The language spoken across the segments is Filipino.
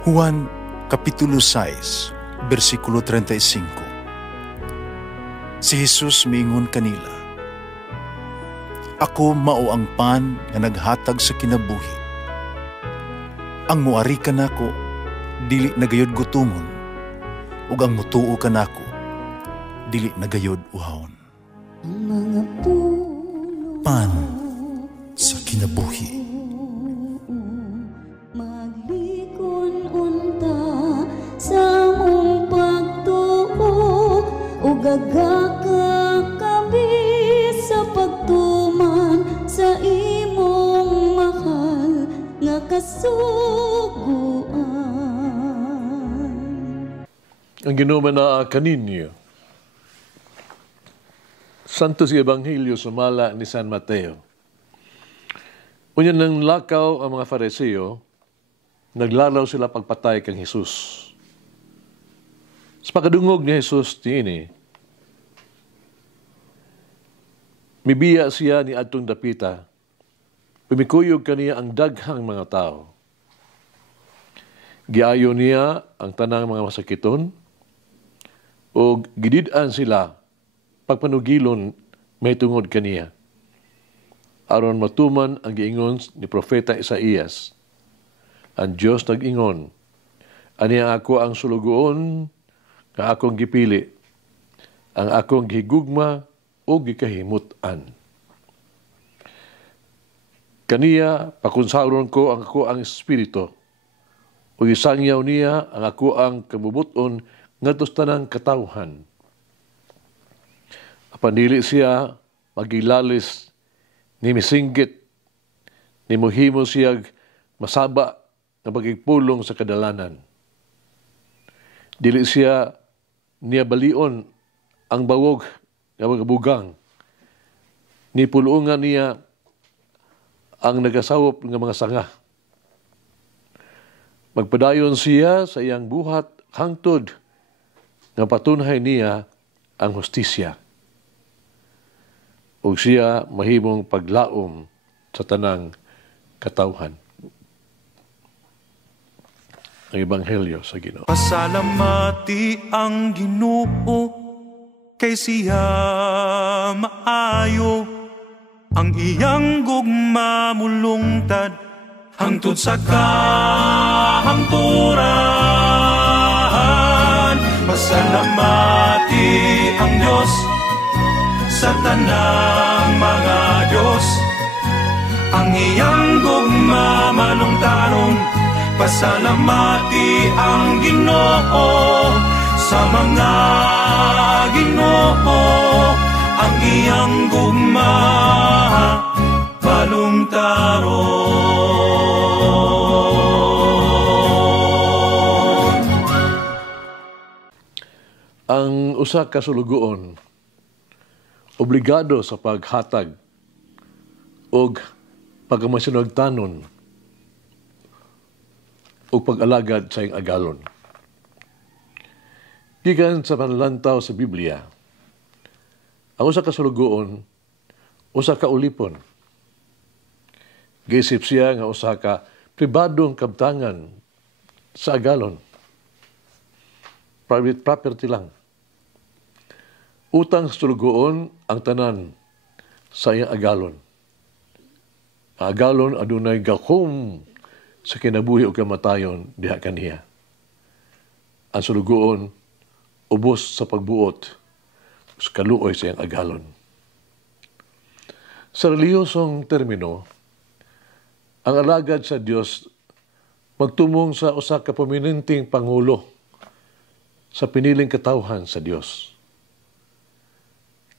Juan Kapitulo 6, versikulo 35. Si Jesus miingon kanila, "Ako mao ang pan nga naghatag sa kinabuhi. Ang muari kanako dili nagayod gutomon, ug ang mutuo kanako dili nagayod uhawon." Pan sa kinabuhi. Gagakakabi sa pagtuman sa imong mahal nga kasuguan. Ang ginuman na kaninyo, Santo si Ebanghelyo sumala ni San Mateo. Unya nang lakaw ang mga Fariseo, naglalaw sila pagpatay kang Jesus. Sa pagkadungog ni Jesus niini, mibiya siya ni adtong dapita, pumikuyog kaniya ang daghang mga tao. Giayo niya ang tanang mga masakiton, o gidid-an sila pagpanugilon may tungod kaniya. Aron matuman ang giingon ni Propeta Isaías, ang Diyos nag-ingon, "Aniya ako ang sulugoon nga akong gipili, ang akong gihigugma o gikahimut-an. Kaniya, pakunsauron ko ang ako ang espiritu, o isangyaw niya ang ako ang kabubuton ngadtos tanang katawhan. Apan dili siya magilalis ni misinggit, ni mohimo siya masaba na pagigpulong sa kadalanan. Dili siya niya balion ang bawog nga magabugang, ni puluungan niya ang nagasawop ng mga sanga. Magpadayon siya sa iyang buhat hangtod nga patunhay niya ang hustisya. Ug siya mahimong paglaom sa tanang katawhan." Ang Ebanghelyo sa Ginoo. Pasalamati ang Ginoo, kay siya maayo, ang iyang gugma mulungtad hangtod sa kahangturan. Pasalamati ang Diyos sa tanang mga Diyos, ang iyang gugma malungtaron. Pasalamati ang Ginoo sa mga Ginoo, ang iyang gugma balungtaron. Ang usa ka sulugoon obligado sa paghatag og pagmasinugtanon o pag-alagad sa iyang agalon. Gikan sa panlantaw sa Biblia, ang usa ka sulugoon, usa ka ulipon. Giisip siya nga usa ka pribadong kabtangan sa agalon. Private property lang. Utang sa sulugoon ang tanan sa iyang agalon. Ang agalon adunay gakom sa kinabuhi o kamatayon diha kaniya. Ang sulugoon ubos sa pagbuot sa kaluoy sa iyang agalon. Sa reliyosong termino, ang alagad sa Dios magtumong sa usa ka prominenteng pangulo sa piniling katawhan sa Dios.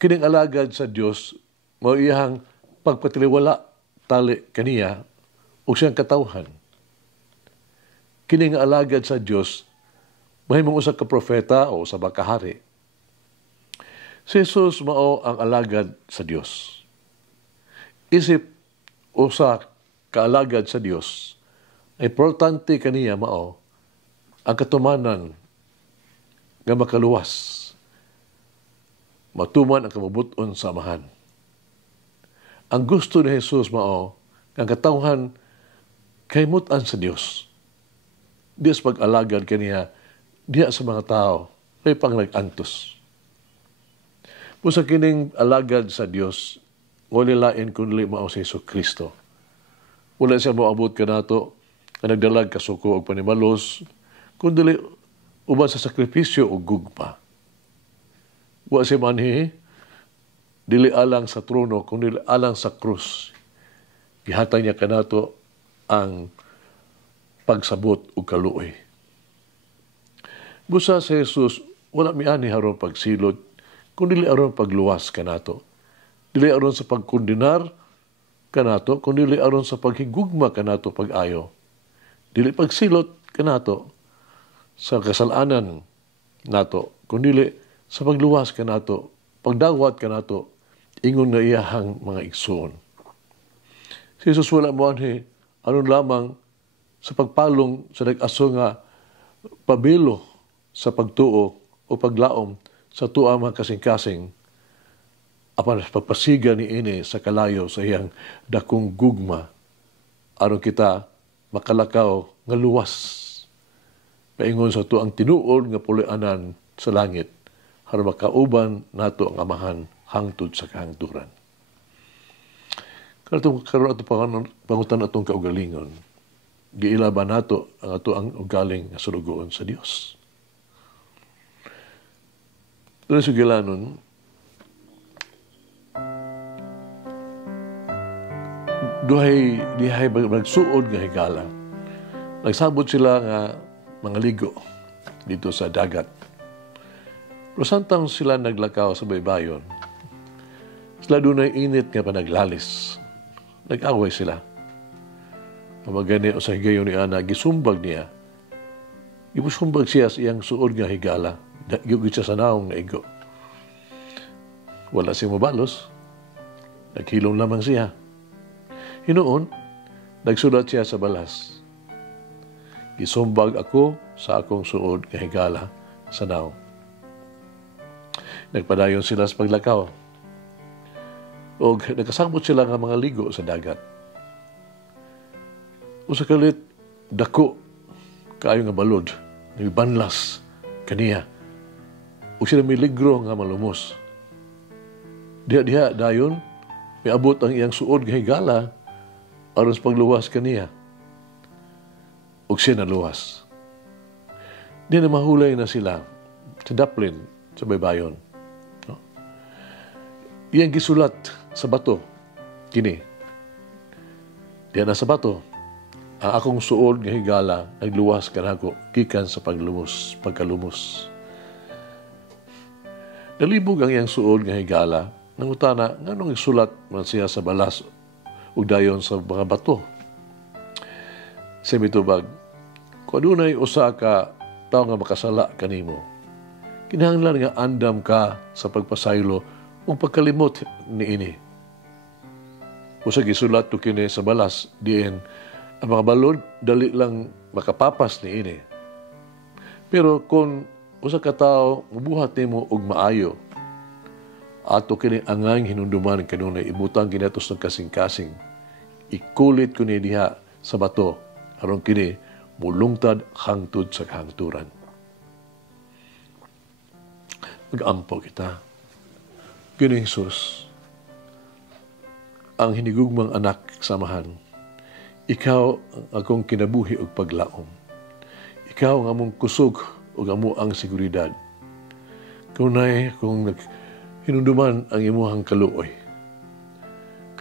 Kining alagad sa Dios mao iyang pagpatiliwala tali kaniya o siyang katawhan. Kining alagad sa Dios mahimong usa ka propeta o usa ka hari. Si Jesus mao ang alagad sa Dios. Isip usa ka alagad sa Dios, importante kaniya mao ang katumanan nga makaluwas, matuman ang kabubuton sa amahan. Ang gusto ni Jesus mao ang katawhan kaymutan sa Dios. Di sa pag-alagad kaniya, diya sa mga tao, may pang nag-antos. Sa kining alagad sa Dios, wala lain kundi mao si Kristo. Wala siya moabot ka nato, na nagdalag kasuko o panimalos, kundi uban sa sakripisyo o gugma. Wa siya manhi, dili alang sa trono, kundi alang sa krus. Gihatag niya kanato ang pagsabot o kaluoy. Busa sa Jesus, wala miani haron pagsilod, kundi aron pagluwas kanato. Dili aron sa pagkondenar kanato, kundi aron sa paghigugma kanato pag-ayo. Dili pagsilot kanato sa kasalanan nato, kundi sa pagluwas kanato, pagdawat kanato, ingon na iyahang mga igsoon. Si Jesus wala mo anhi, aron lamang sa pagpalong sa nag-aso nga pabilo sa pagtuo o paglaom sa tuwa mga kasing-kasing, apan pagpasiga ni ini sa kalayo sa iyang dakong gugma, aron kita makalakaw nga luwas. Paingon sa tuang tinuod nga pulianan sa langit, aron makauban nato ang amahan hangtod sa kahangturan. Karon ato pangutan atong kaugalingon, giilaban nato ang ato ang ugaling nga sulugoon sa Dios. Doon sa gilanon, dihay magsuod nga higala. Nagsabot sila nga mga ligo dito sa dagat. Pero samtang sila naglakaw sa baybayon, sila doon ay init nga panaglalis. Nag-away sila. Magani o sa higayon ni Ana, gisumbag niya. Gisumbag siya sa iyang suod nga higala. Gigit siya sa naong na igo. Wala siyang mabalos. Naghilom lamang siya. Hinoon, nagsulat siya sa balas. Gisumbag ako sa akong suod nga higala sa naong. Nagpadayon sila sa paglakaw. O nagkasambot sila ng mga ligo sa dagat. O sa kalit, dako, kaayo nga balod, nagbanlas, kaniya. O sila may ligro nga malumos. Diha dayon, may abot ang iyang suod nga higala aron sa pagluwas kaniya. O siya naluwas. Di na mahulay na sila sa daplin, sa baybayon. No? Iyang gisulat sa bato, kini. Diyan na sa bato, ang akong suod nga higala, nagluwas ka na ako, gikan sa pagkalumos. Nalibog ang iyang suod nga higala, nangutana, nga nung isulat man siya sa balas, ug dayon sa mga bato. Sa mitubag, kung adunay usa ka tao nga makasala kanimo, kinahanglan nga andam ka sa pagpasaylo ug pagkalimot ni ini. Usa gisulat to kini sa balas, diin ang mga balod dali lang makapapas ni ini. Pero kung usa ka tawo mubuhat nimo og maayo, ato kini angang hinunduman kanunay ibutang kinatos ng kasing-kasing. Ikulit ko ni diha sa bato aron kini mulungtad hangtod sa kahangturan. Mag-ampo kita. Gini Jesus, ang hinigugmang anak samahan, ikaw ang akong kinabuhi og paglaom. Ikaw ang among kusog og amo ang seguridad. Kanunay akong hinunduman ang imuhang kaluoy.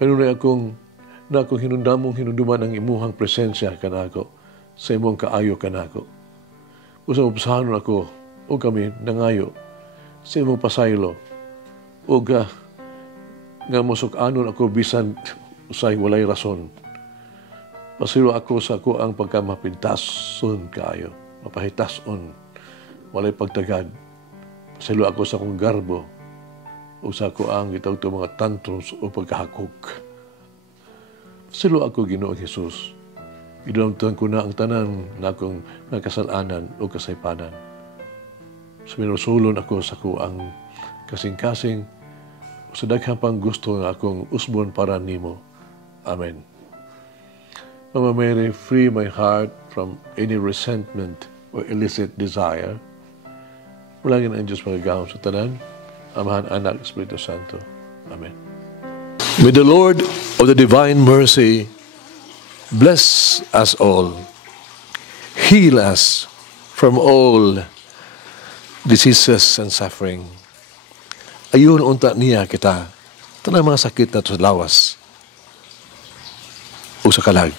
Kanunay akong hinunduman ang imuhang presensya kanako sa imong kaayo kanako. Usang upasahanon ako o kami nangayo sa imong pasaylo o nga musok-anon ako bisan usay walay rason. Pasilo ako sa ako ang pagkamapintason kaayo, mapahitason, walay pagtagad. Pasilo ako sa akong garbo o sa ako ang gitawag ito mga tantrums o pagkahakog. Pasilo ako Ginoong Jesus. Idamtan ko na ang tanan na akong nakasalanan o kasaypanan. So minusulon ako sa ako ang kasing-kasing o sa daghang pang gusto nga akong usbon para nimo. Amen. Mama Mary, free my heart from any resentment or illicit desire. Mulangin ang Diyos magagahon sa tanan, Amahan, Anak, Espiritu Santo. Amen. May the Lord of the divine mercy bless us all, heal us from all diseases and suffering. Ayun unta niya kita, tanang mga sakit na to sa lawas o sa kalag,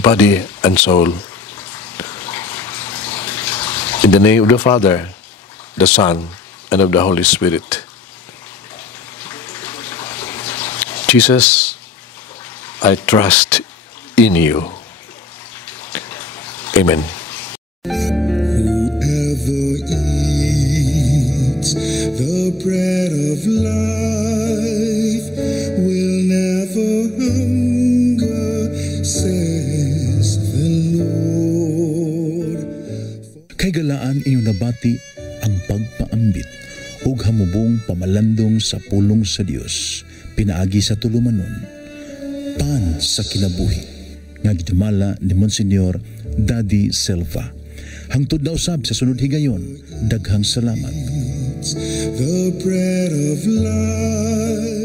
body and soul. In the name of the Father, the Son, and of the Holy Spirit. Jesus, I trust in you. Amen. Whoever eats the bread of life will never hunger, says the Lord. Kay galaan inyong nabati ang pagpaambit ug hamubong pamalandong sa pulong sa Dios pinaagi sa tulumanon, pan sa kinabuhi nga gidumala ni Monsignor Daddy Silva. Hangtod na usab sa sunod higayon, daghang salamat. The bread of life.